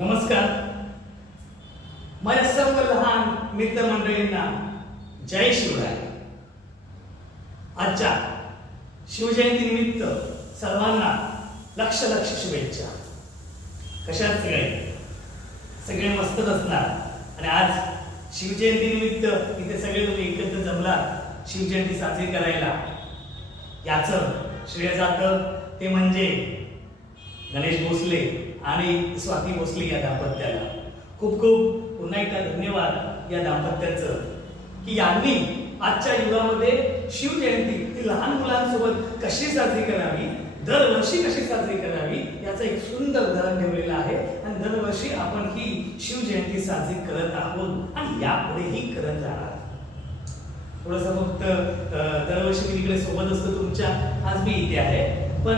नमस्कार. माझ्या सर्व लहान मित्रमंडळींना जय शिवराय. आजच्या शिवजयंती निमित्त सर्वांना लक्ष शुभेच्छा. कशात सगळे मस्तच असणार. आणि आज शिवजयंती निमित्त इथे सगळे तुम्ही एकत्र जमला शिवजयंती साजरी करायला. याचं श्रेय जातं ते म्हणजे गणेश भोसले आणि स्वाती भोसले या दाम्पत्याला. खूप खूप पुन्हा एकदा धन्यवाद या दाम्पत्याचं की यांनी आजच्या युगामध्ये शिवजयंती ही लहान मुलांसोबत कशी साजरी करावी, दरवर्षी कशी साजरी करावी याचं एक सुंदर उदाहरण ठेवलेलं आहे. आणि दरवर्षी आपण ही शिवजयंती साजरी करत आहोत आणि यापुढेही करत राहणार. थोडंसं फक्त दरवर्षी मी इकडे सोबत असतो तुमच्या, आज मी इथे आहे, पण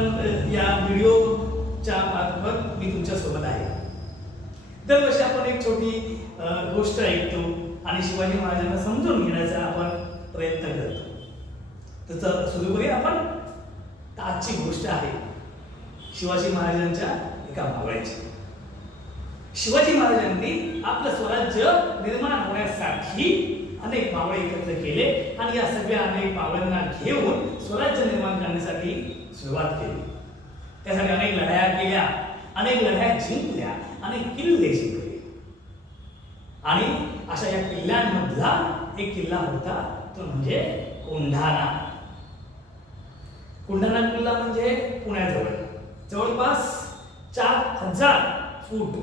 या व्हिडिओच्या मार्फत मी तुमच्या सोबत आहे. दरवर्षी आपण एक छोटी गोष्ट ऐकतो आणि शिवाजी महाराजांना समजून घेण्याचा आपण प्रयत्न करतो. तर सुरू करूया आपण. आजची गोष्ट आहे शिवाजी महाराजांच्या एका मावळ्याची. शिवाजी महाराजांनी आपलं स्वराज्य निर्माण होण्यासाठी अनेक मावळे एकत्र केले आणि या सगळ्या अनेक मावळ्यांना घेऊन स्वराज्य निर्माण करण्यासाठी सुरुवात केली. त्यासाठी अनेक लढाया केल्या, अनेक लढाया जिंकल्या, अनेक किल्ले जिंकले. आणि अशा या किल्ल्यांमधला एक किल्ला होता तो म्हणजे कोंढाणा. कोंढाणा किल्ला म्हणजे पुण्याजवळ जवळपास 4000 फूट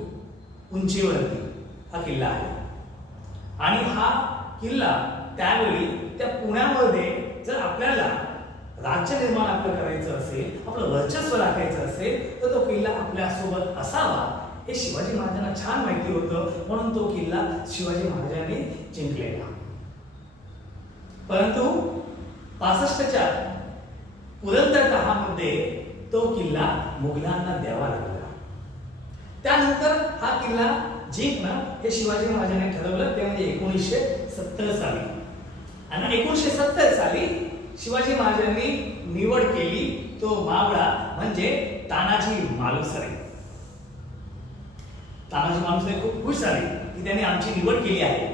उंचीवरती हा किल्ला आहे. आणि हा किल्ला त्यावेळी त्या पुण्यामध्ये जर आपल्याला राज्य निर्माण आपलं करायचं असेल, आपलं वर्चस्व राखायचं असेल तर तो किल्ला आपल्या सोबत असावा हे शिवाजी महाराजांना छान माहिती होतं. म्हणून तो किल्ला शिवाजी महाराजांनी जिंकलेला. परंतु 65च्या पुरंदर तहामध्ये तो किल्ला मुघलांना द्यावा लागला. त्यानंतर हा किल्ला जिंकणं हे शिवाजी महाराजांनी ठरवलं. ते म्हणजे 1970 साली. आणि 1970 साली शिवाजी महाराजांनी निवड केली तो मावळा म्हणजे तानाजी मालुसरे. तानाजी मालुसरे खूप खुश झाले की त्यांनी आमची निवड केली आहे.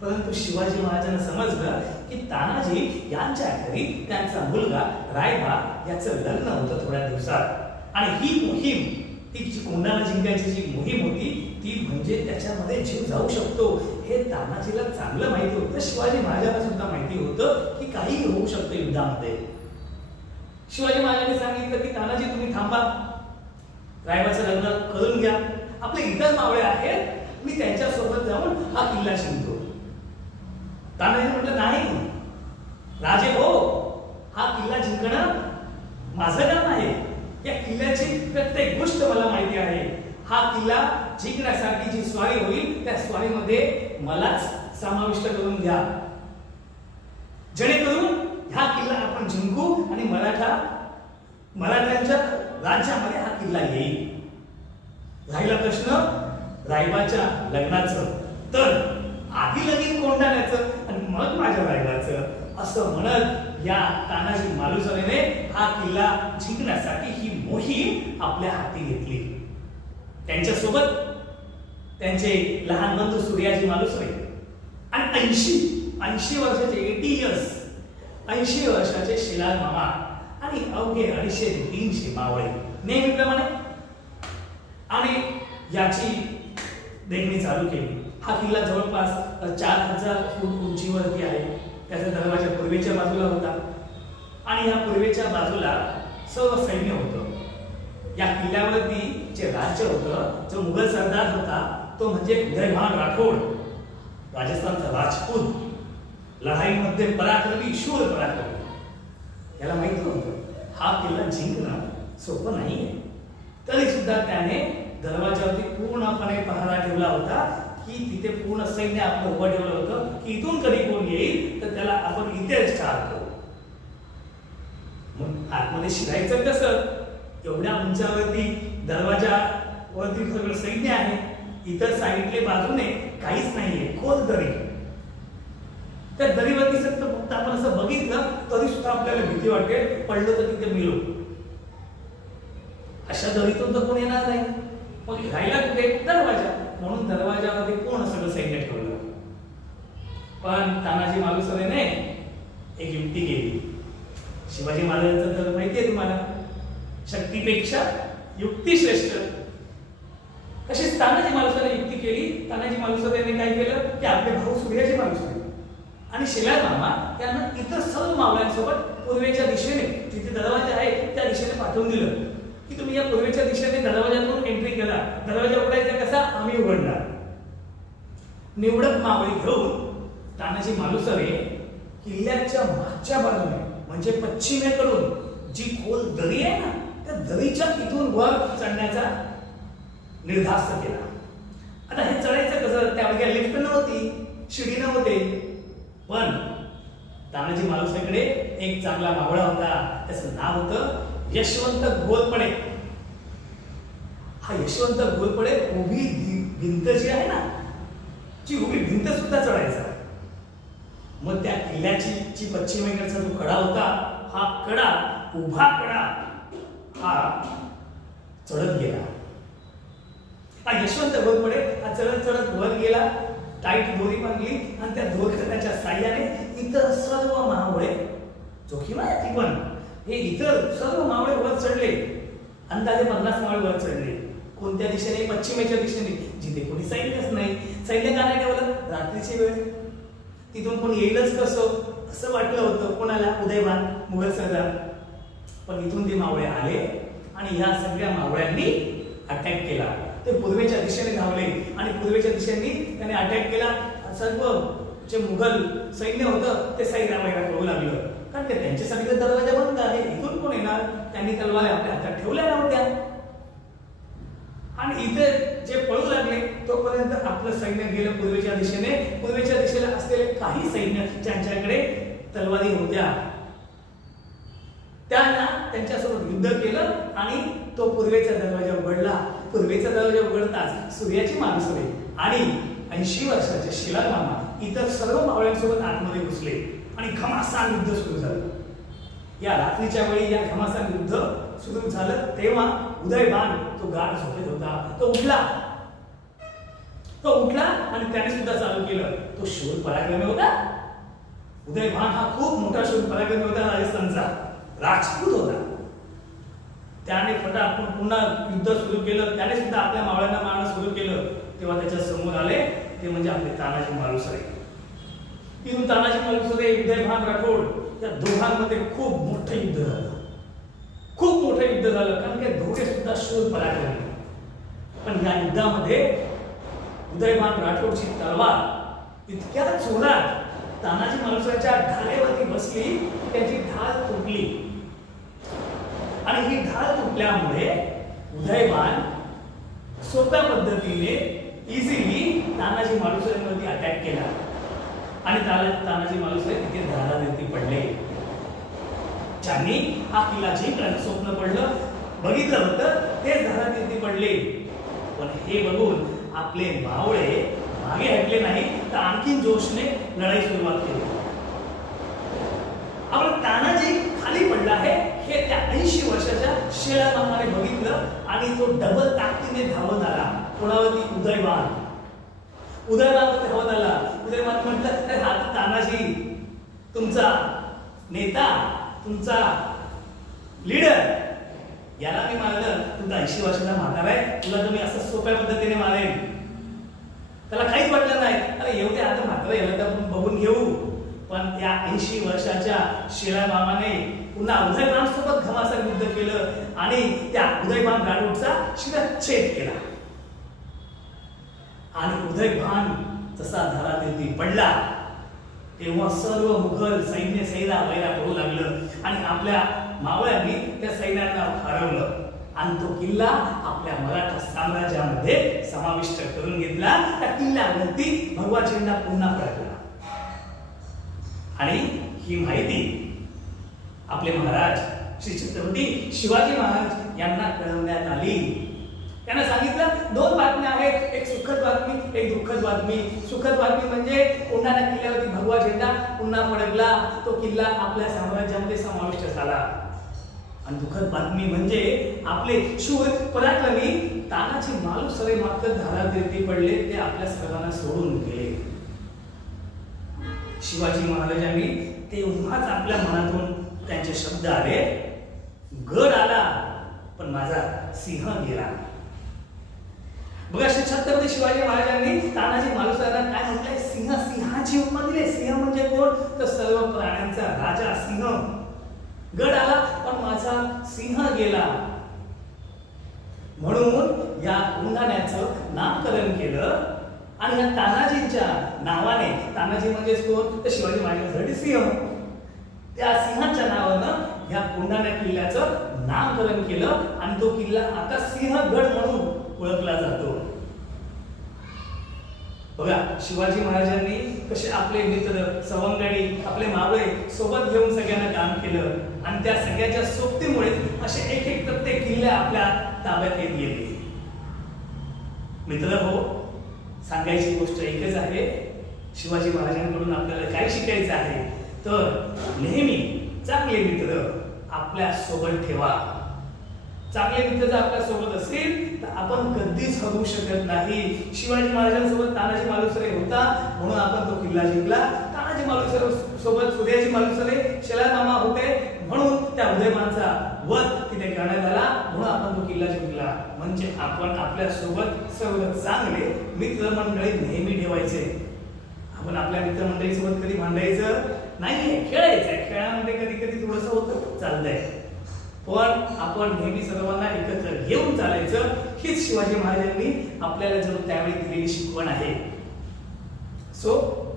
परंतु शिवाजी महाराजांना समजलं की तानाजी यांच्या घरी त्यांचा मुलगा रायबा याचं लग्न होतं थोड्या दिवसात. आणि ही मोहीम, ती जी कोंढाणा जिंकायची जी मोहीम होती ती म्हणजे त्याच्यामध्ये जीव जाऊ शकतो हे तानाजीला चांगलं माहिती होतं. शिवाजी महाराजांना सुद्धा माहिती होतं की काही होऊ शकतं युद्धामध्ये. शिवाजी महाराजांनी सांगितलं की तानाजी तुम्ही थांबा, रायबाचं लग्न करून घ्या, आपले इतर मावळे आहेत, मी त्यांच्या सोबत जाऊन हा किल्ला जिंकतो. तानाजी म्हटलं नाही राजे हो, हा किल्ला जिंकणं माझं काम आहे. या किल्ल्याची प्रत्येक गोष्ट मला माहिती आहे. हा किल्ला जिंकण्यासाठी जी स्वारी होईल त्या स्वारीमध्ये मलाच समाविष्ट करून घ्या, जेणेकरून हा किल्ला आपण जिंकू आणि मराठ्यांच्या राज्यामध्ये हा किल्ला येईल. राहिला प्रश्न रायबाच्या लग्नाचं, तर आधी लगीन कोंढाण्याचं आणि मग माझ्या रायबाचं असं म्हणत या तानाजी मालुसरेने हा किल्ला जिंकण्यासाठी ही मोहीम आपल्या हाती घेतली. त्यांच्यासोबत त्यांचे लहान बंधू सूर्याजी मालुसरे आणि 80 वर्षाचे 80 वर्षाचे शिलाल मामा आणि अवघे 250-300 मावळे नेहमीप्रमाणे. आणि याची देखणी चालू केली. हा किल्ला जवळपास 4000 फूट उंचीवरती आहे. त्याचा दरवाजा पूर्वेच्या बाजूला होता आणि या पूर्वेच्या बाजूला सर्व सैन्य होतं. या किल्ल्यावरती जे राज्य होतं, जो मुघल सरदार होता तो म्हणजे उदयभान राठोड, राजस्थानचा राजपूत, लढाईमध्ये पराक्रमी, शूर पराक्रमी. याला माहिती होतं हा किल्ला जिंकणं सोपं नाहीये. तरी सुद्धा त्याने दरवाजावरती पूर्णपणे पहारा ठेवला होता की तिथे पूर्ण सैन्य आपलं उभं ठेवलं होतं की इथून कधी कोण येईल तर त्याला आपण इथेच ठार करू. मग आतमध्ये शिरायचं कसं? एवढ्या उंचावरती दरवाजावरती सगळं सैन्य आहे, इतर साईडले बाजूने काहीच नाहीये, खोल दरी. त्या दरीवरती फक्त आपण असं बघितलं तरी सुद्धा आपल्याला भीती वाटते, पडलो तर तिथे मिळू. अशा दरीतून तर कोण येणार नाही. मग राहिला कुठे दरवाजा, म्हणून दरवाजामध्ये कोण सगळं सैन्य ठेवलं. पण तानाजी मालुसरेने एक युक्ती केली. शिवाजी महाराजांचं तर माहितीये तुम्हाला, शक्तीपेक्षा युक्ती श्रेष्ठ. तशीच तानाजी मालुसरे युक्ती केली. तानाजी मालुसरेने काय केलं की आपले भाऊ सूर्याजी मालुसरे आणि शिलार मामा यांना इतर सर्व मावळ्यांसोबत पूर्वेच्या दिशेने जिथे दरवाजा आहे त्या दिशेने पाठवून दिलं की तुम्ही या पूर्वेच्या दिशेने दरवाजातून एंट्री करा. दरवाजा उघडायचा कसा, आम्ही उघडणार. निवडक मावळी घेऊन तानाजी मालुसरे किल्ल्याच्या मागच्या बाजूने म्हणजे पश्चिमेकडून जी खोल दरी आहे ना, त्या दरीच्या इथून वर चढण्याचा निर्धास्त केला. आता हे चढायचं कसं, त्यावेळी लिफ्ट नव्हती, शिडी नव्हते. पण तानाजी मालुसरेकडे एक चांगला मावळा होता, त्याचं नाव होतं यशवंत घोलपडे. हा यशवंत घोलपडे उभी भिंत जी आहे ना, जी उभी भिंत सुद्धा चढायचा. मग त्या किल्ल्याची पश्चिमेकडचा जो कडा होता, हा कडा उभा कडा हा चढत गेला. हा यशवंत घोलपडे हा चढत चढत वर गेला. टाईट दोरी बांधली आणि त्या दोरीच्या साह्याने इतर सर्व मावळे, जोखीम आहे ती पण, हे इतर सर्व मावळे वर चढले. अंदाजे 50 मावळे वर चढले. कोणत्या दिशेने, पश्चिमेच्या दिशेने, जिथे कोणी सैन्यच नाही. सैन्य का नाही ठेवलं, रात्रीची वेळ, तिथून कोणी येईलच कसं असं वाटलं होतं कोणाला, उदयभान मुघल सरदार. पण इथून ते मावळे आले आणि ह्या सगळ्या मावळ्यांनी अटॅक केला. ते पूर्वेच्या दिशेने धावले आणि पूर्वेच्या दिशेने त्याने अटॅक केला. सर्व जे मुघल सैन्य होतं ते सैन्य बाहेर पळू लागलं, कारण की त्यांच्यासाठी तर दरवाजा बंद आहे, इथून कोण येणार. त्यांनी तलवारी आपल्या हातात ठेवल्या नव्हत्या आणि इथे जे पळू लागले तोपर्यंत आपलं सैन्य गेलं पूर्वेच्या दिशेने. पूर्वेच्या दिशेला असलेले काही सैन्य ज्यांच्याकडे तलवारी होत्या त्यांना त्यांच्यासोबत युद्ध केलं आणि तो पूर्वेचा दरवाजा उघडला. पूर्वेचा दरवाजा उघडताच सूर्याजी मालुसरे आणि 80 वर्षाचे शिलार मामा इतर सर्व मावळ्यांसोबत आतमध्ये घुसले आणि घमासान युद्ध सुरू झालं. या रात्रीच्या वेळी या घमासान युद्ध सुरू झालं तेव्हा उदयभान तो गाढ झोपेत होता. तो उठला आणि त्याने सुद्धा चालू केलं. तो शूर पराक्रमी होता. उदयभान हा खूप मोठा शूर पराक्रमी होता, राजस्थानचा राजपूत होता. त्याने फटाफट पुन्हा युद्ध सुरू केलं. त्याने सुद्धा आपल्या मावळ्यांना मारणं सुरू केलं. तेव्हा त्याच्या समोर आले ते म्हणजे आपले तानाजी मालुसरे. तिथून तानाजी मालुसरे, उदयभान राठोड या दोघांमध्ये खूप मोठं युद्ध झालं. खूप मोठं युद्ध झालं कारण की दोघे सुद्धा शूर पराक्रमी. पण या युद्धामध्ये उदयभान राठोडची तलवार इतक्या जोरात तानाजी मालुसरेच्या ढालेवरती बसली, त्याची ढाल तुटली आणि ही ढाल तुटल्यामुळे उदयभान सोप्या पद्धतीने इझिली तानाजी मालुसरेवरती अटॅक केला आणि तानाजी मालुसरे तिथे धारातीर्थी पडले. ज्यांनी हा किल्ला जिंकण्याचं स्वप्न पडलं बघितलं होतं तेच धारातीर्थी पडले. पण हे बघून आपले मावळे मागे हटले नाही, तर आणखीन जोशने लढाई सुरुवात केली. आपण तानाजी खाली पडला आहे हे त्या 80 वर्षाच्या शिलार मामाने बघितलं आणि तो डबल ताकदीने धावत आला. कोणावरती, उदयभान धावत आला. उदयभान म्हटलं, हा तानाजी तुमचा नेता, तुमचा लीडर, याला मी मारलं. तुमचा 80 वर्षाचा म्हातारा आहे, तुला तुम्ही असं सोप्या पद्धतीने मारेन. त्याला काहीच वाटलं नाही. अरे एवढे आता म्हातारा याला तर आपण बघून घेऊ. पण त्या 80 वर्षाच्या शिलार मामाने पुन्हा उदयभान सोबत घमासान युद्ध केलं आणि त्या उदयभान राठोडचा शिरच्छेद केला. आणि उदयभान जसा धारातीर्थी पडला तेव्हा सर्व मुघल सैन्य सैरा वैरा पडू लागलं आणि आपल्या मावळ्यांनी त्या सैन्यांना हरवलं आणि तो किल्ला आपल्या मराठा साम्राज्यामध्ये समाविष्ट करून घेतला. त्या किल्ल्यावरती भगवा झेंडा पुन्हा फडकला. आणि ही माहिती आपले महाराज श्री छत्रपती शिवाजी महाराज यांना कळवण्यात आली. त्यांना सांगितलं 2 बातम्या आहेत, एक सुखद बातमी, एक दुःखद बातमी. सुखद बातमी म्हणजे पुन्हा त्या किल्ल्यावरती भगवा झेंडा पुन्हा फडकला, तो किल्ला आपल्या साम्राज्यामध्ये समाविष्ट झाला. आणि दुःखद बातमी म्हणजे आपले शूर पराक्रमी तानाजी मालुसरे मात्र धारातीर्थी पडले, ते आपल्या सर्वांना सोडून गेले. शिवाजी महाराजांनी तेव्हाच आपल्या मनातून त्यांचे शब्द आले, गड आला पण माझा सिंह गेला. बघा, छत्रपती शिवाजी महाराजांनी तानाजी मालुसरेंना काय म्हटलंय? सिंह, सिंहाची उपमा दिली. सिंह म्हणजे कोण? तर सर्व प्राण्यांचा राजा सिंह. गड आला पण माझा सिंह गेला. म्हणून या कोंढाण्याचं नामकरण केलं आणि या तानाजींच्या नावाने, तानाजी म्हणजे कोण? तर शिवाजी महाराजांसाठी सिंह, त्या सिंहाच्या नावानं या कोंढाणा किल्ल्याचं नामकरण केलं आणि तो किल्ला आता सिंहगड म्हणून ओळखला जातो. बघा, शिवाजी महाराजांनी कसे आपले मित्र, सवंगडी, आपले मावळे सोबत घेऊन सगळ्यांना काम केलं आणि त्या सगळ्याच्या सोबतीमुळे असे एक एक प्रत्येक किल्ले आपल्या ताब्यात येत गेले. मित्र हो, सांगायची गोष्ट एकच आहे, शिवाजी महाराजांकडून आपल्याला काय शिकायचं आहे तर नेहमी चांगले मित्र आपल्या सोबत ठेवा. चांगले मित्र जर आपल्या सोबत असतील तर आपण कधीच हरवू शकत नाही. शिवाजी महाराजांसोबत तानाजी मालुसरे होता म्हणून आपण तो किल्ला जिंकला. तानाजी मालुसरे सोबत उदयजी मालुसरे शेलार मामा होते म्हणून त्या उदयमानचा वध तिथे करण्यात आला म्हणून आपण तो किल्ला जिंकला. म्हणजे आपण आपल्या सोबत सर्व चांगले मित्रमंडळी नेहमी ठेवायचे. आपण आपल्या मित्रमंडळीसोबत कधी भांडायचं नाहीये, खेळायचंय. खेळामध्ये कधी कधी थोडंसं होतं, चालतंय, पण आपण नेहमी सर्वांना एकत्र घेऊन चालायचं. हीच शिवाजी महाराजांनी आपल्याला जणू त्यावेळी दिलेली शिकवण आहे. सो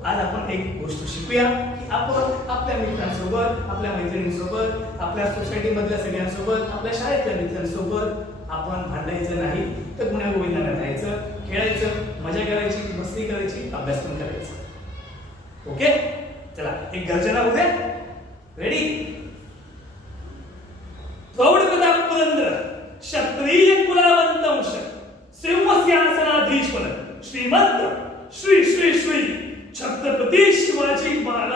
आज आपण एक गोष्ट शिकूया की आपण आपल्या मित्रांसोबत, आपल्या मैत्रिणींसोबत, आपल्या सोसायटीमधल्या सगळ्यांसोबत, आपल्या शाळेतल्या मित्रांसोबत आपण भांडायचं नाही, तर गुण्या गोविंदाने राहायचं, खेळायचं, मजा करायची, मस्ती करायची, अभ्यास पण करायचा. ओके, चला एक गर्जना होऊ दे. रेडी? प्रौढ प्रताप पुरंदर क्षत्रिय कुलावंतंश सिंहासनाधीश्वर श्रीमंत श्री श्री श्री छत्रपती शिवाजी महाराज